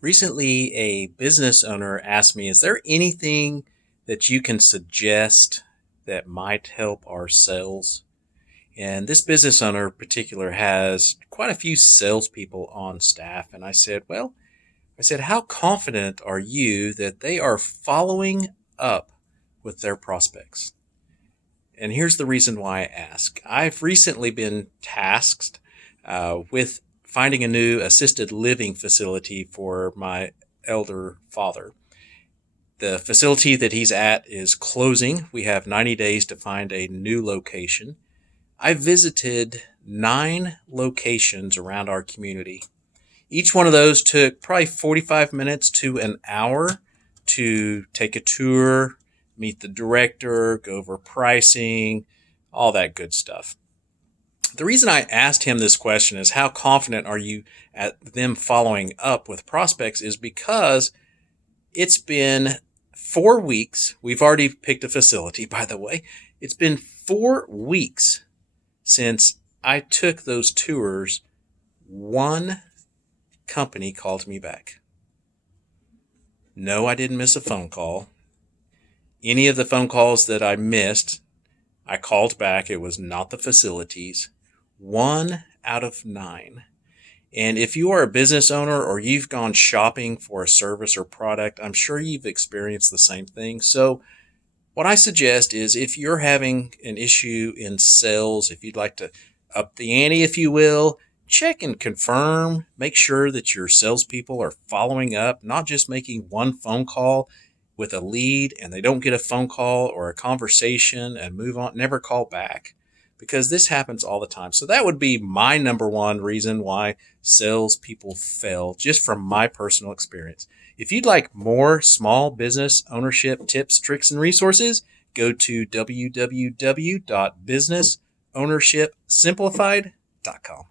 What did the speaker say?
Recently, a business owner asked me, is there anything that you can suggest that might help our sales? And this business owner in particular has quite a few salespeople on staff. And I said, how confident are you that they are following up with their prospects? And here's the reason why I ask. I've recently been tasked with finding a new assisted living facility for my elder father. The facility that he's at is closing. We have 90 days to find a new location. I visited 9 locations around our community. Each one of those took probably 45 minutes to an hour to take a tour, meet the director, go over pricing, all that good stuff. The reason I asked him this question is how confident are you at them following up with prospects is because it's been 4 weeks. We've already picked a facility, by the way. It's been 4 weeks since I took those tours. One company called me back. No, I didn't miss a phone call. Any of the phone calls that I missed, I called back. It was not the facilities. 1 out of 9. And if you are a business owner or you've gone shopping for a service or product, I'm sure you've experienced the same thing. So what I suggest is if you're having an issue in sales, if you'd like to up the ante, if you will, check and confirm, make sure that your salespeople are following up, not just making one phone call with a lead and they don't get a phone call or a conversation and move on, never call back, because this happens all the time. So that would be my number one reason why salespeople fail, just from my personal experience. If you'd like more small business ownership tips, tricks, and resources, go to www.businessownershipsimplified.com.